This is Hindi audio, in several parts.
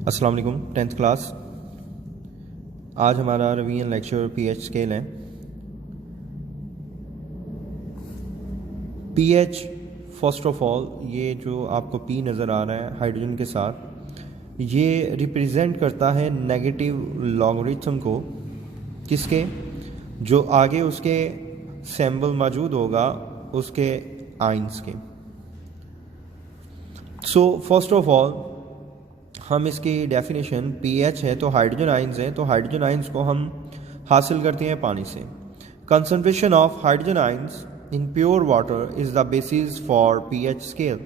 अस्सलाम वालेकुम। 10th class. आज हमारा रिवीजन लेक्चर पीएच स्केल है। पीएच फर्स्ट ऑफ ऑल ये जो आपको पी नज़र आ रहा है हाइड्रोजन के साथ, ये रिप्रेजेंट करता है नेगेटिव लॉगरिथम को, किसके, जो आगे उसके सिंबल मौजूद होगा उसके आइंस के। सो फर्स्ट ऑफ ऑल हम इसकी डेफिनेशन, पीएच है तो हाइड्रोजन आइंस है, तो हाइड्रोजन आइंस को हम हासिल करते हैं पानी से। Concentration of hydrogen ions in pure water is the basis for pH scale.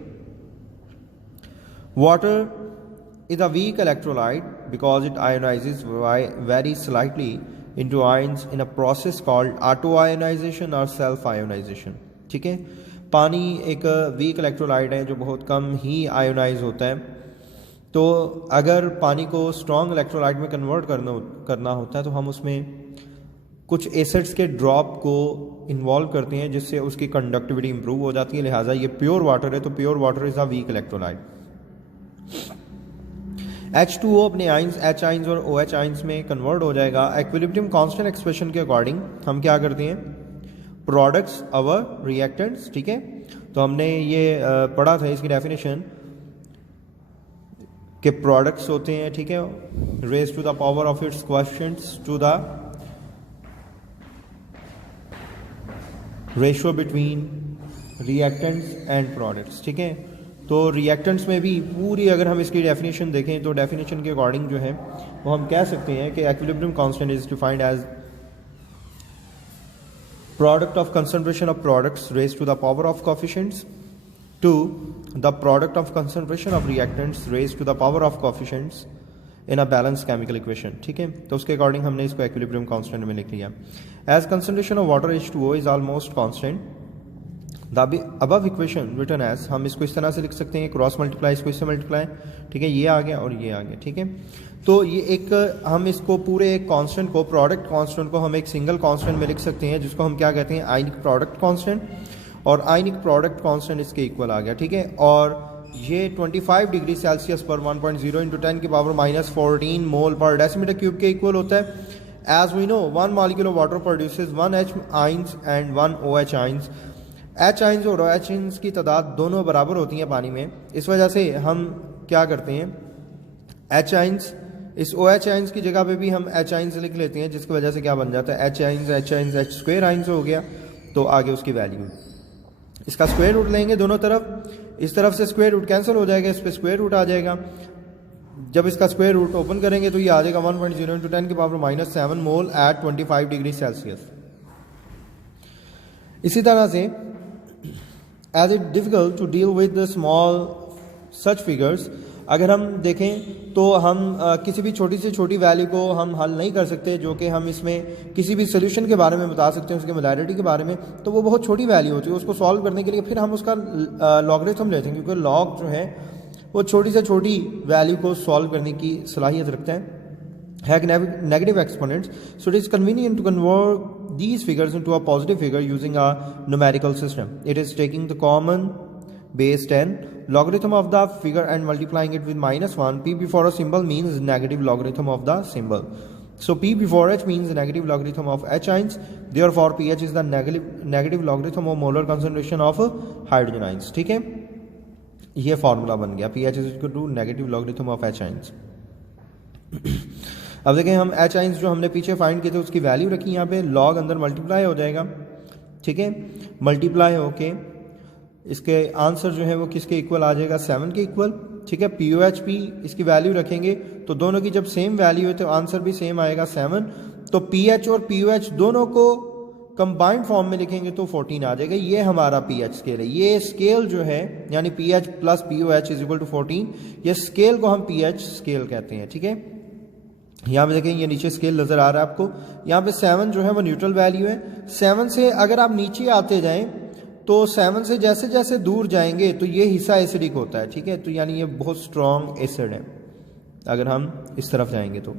Water is a weak electrolyte because it ionizes very slightly into ions in a process called auto-ionization or self-ionization। ठीक है, पानी एक वीक इलेक्ट्रोलाइट है जो बहुत कम ही आयोनाइज होता है। तो अगर पानी को स्ट्रॉन्ग इलेक्ट्रोलाइट में कन्वर्ट करना होता है तो हम उसमें कुछ एसिड्स के ड्रॉप को इन्वॉल्व करते हैं, जिससे उसकी कंडक्टिविटी इंप्रूव हो जाती है। लिहाजा ये प्योर वाटर है तो pure water is a weak electrolyte. H2O अपने आइंस H आइंस और OH आइंस में कन्वर्ट हो जाएगा। इक्विलिब्रियम कांस्टेंट एक्सप्रेशन के अकॉर्डिंग हम क्या करते हैं, प्रोडक्ट्स अवर रिएक्टेंट्स। ठीक है, तो हमने ये पढ़ा था इसकी डेफिनेशन के प्रोडक्ट्स होते हैं, ठीक है, raise to the power of its quotients to the ratio between reactants and products. ठीक है, तो रिएक्टेंट्स में भी पूरी अगर हम इसकी डेफिनेशन देखें तो डेफिनेशन के अकॉर्डिंग जो है वो हम कह सकते हैं कि equilibrium constant is defined as product of concentration of products raise to the power of coefficients to the product of concentration of reactants raise to the power of coefficients in a balance chemical equation. ठीक है, तो उसके अकॉर्डिंग हमने इसको इक्विलिब्रियम कांस्टेंट में लिख लिया। As concentration of water H2O is almost constant the above equation written as, हम इसको इस तरह से लिख सकते हैं, क्रॉस मल्टीप्लाई इसको इससे मल्टीप्लाई। ठीक है, ये आ गया और ये आ गया। ठीक है, तो ये एक हम इसको पूरे एक कांस्टेंट को, प्रोडक्ट कांस्टेंट को हम एक सिंगल कांस्टेंट में लिख सकते हैं, जिसको हम क्या कहते हैं, आयनिक प्रोडक्ट कांस्टेंट। और आयनिक प्रोडक्ट कांस्टेंट इसके इक्वल आ गया। ठीक है, और ये 25 डिग्री सेल्सियस पर 1.0 इंटू 10 की पावर -14 मोल पर डेसीमीटर क्यूब के इक्वल होता है। As we know 1 molecule of water produces 1 H ions and 1 OH ions. H ions और OH आइंस की तादाद दोनों बराबर होती है पानी में। इस वजह से हम क्या करते हैं, H आइंस इस OH आइंस की जगह पे भी हम H आइंस लिख लेते हैं, जिसकी वजह से क्या बन जाता है, H ions H square ions हो गया। तो आगे उसकी वैल्यू, इसका स्क्वायर रूट लेंगे दोनों तरफ, इस तरफ से स्क्वायर रूट कैंसिल हो जाएगा, इस पर स्क्वायर रूट आ जाएगा। जब इसका स्क्वायर रूट ओपन करेंगे तो ये आ जाएगा 1.0 इंटू 10 की power -7 mole at 25 degree Celsius. इसी तरह से as it difficult to deal with small such figures, अगर हम देखें तो हम किसी भी छोटी से छोटी वैल्यू को हम हल नहीं कर सकते, जो कि हम इसमें किसी भी सोल्यूशन के बारे में बता सकते हैं, उसके मोलैरिटी के बारे में, तो वो बहुत छोटी वैल्यू होती है। उसको सॉल्व करने के लिए फिर हम उसका लॉगरिथम लेते हैं, क्योंकि लॉग जो है वो छोटी से छोटी वैल्यू को सॉल्व करने की सलाहियत रखता है, have negative exponents, so it is convenient to convert these figures into a positive figure using a numerical system. It is taking the common base 10 logarithm of the figure and multiplying it with -1. P before a symbol means negative logarithm of the symbol. So P before H means negative logarithm of H ions. Therefore pH is the negative logarithm of molar concentration of hydrogen ions. ठीक है, ये फॉर्मूला बन गया, pH is equal to negative logarithm of H ions. अब देखें, हम H आइंस जो हमने पीछे फाइंड किए थे उसकी वैल्यू रखी यहाँ पे, लॉग अंदर मल्टीप्लाई हो जाएगा। ठीक है, मल्टीप्लाई होके इसके आंसर जो है वो किसके इक्वल आ जाएगा, 7 के इक्वल। ठीक है, POHP इसकी वैल्यू रखेंगे तो दोनों की जब सेम वैल्यू है तो आंसर भी सेम आएगा 7। तो PH और POH दोनों को कंबाइंड फॉर्म में लिखेंगे तो 14 आ जाएगा। ये हमारा PH स्केल है। ये स्केल जो है यानी PH plus POH is equal to 14, ये स्केल को हम PH स्केल कहते हैं। ठीक है, यहाँ पे देखें, ये नीचे स्केल नजर आ रहा है आपको, यहाँ पे 7 जो है वो न्यूट्रल वैल्यू है। 7 से अगर आप नीचे आते जाएं तो 7 से जैसे जैसे दूर जाएंगे तो ये हिस्सा एसिडिक होता है। ठीक है, तो यानी ये बहुत स्ट्रॉन्ग एसिड है अगर हम इस तरफ जाएंगे तो,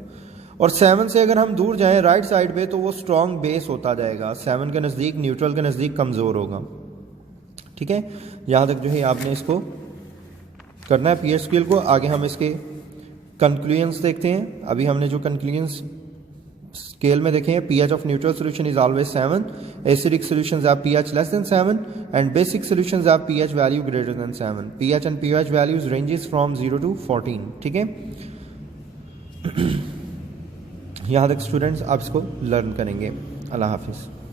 और 7 से अगर हम दूर जाएं राइट साइड पे तो वो स्ट्रॉन्ग बेस होता जाएगा, 7 के नज़दीक, न्यूट्रल के नज़दीक कमज़ोर होगा। ठीक है, यहाँ तक जो है आपने इसको करना है पीएच स्केल को। आगे हम इसके कंक्लूजन्स देखते हैं। अभी हमने जो कंक्लूजन्स स्केल में देखे हैं, pH of neutral solution is always 7, acidic solutions have pH less than 7 and basic solutions have pH value greater than 7। pH and pH values ranges from 0 to 14। ठीक है, यहाँ तक स्टूडेंट्स आप इसको लर्न करेंगे। अल्लाह हाफिज़।